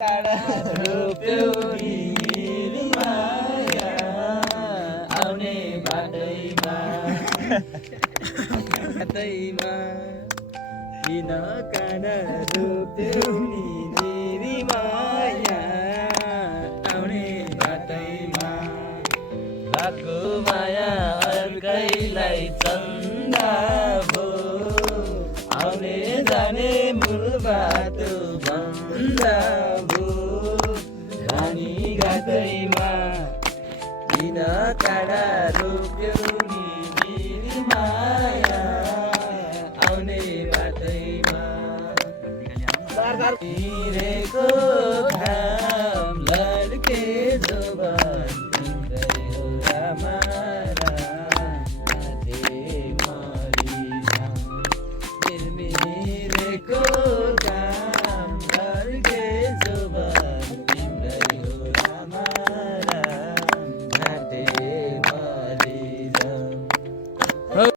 काँडा रोप्यौ नि माया आउने बाटैमा किन काँडा रोप्यौ नि माया आउने बाटैमा लाको माया अर्कैलाई चन्दा भो आउने जाने मूल बाटो भन्दा भो रानी घाटैमा किन काँडा रोप्यौ नि माया आउने बाटैमा हिँडेको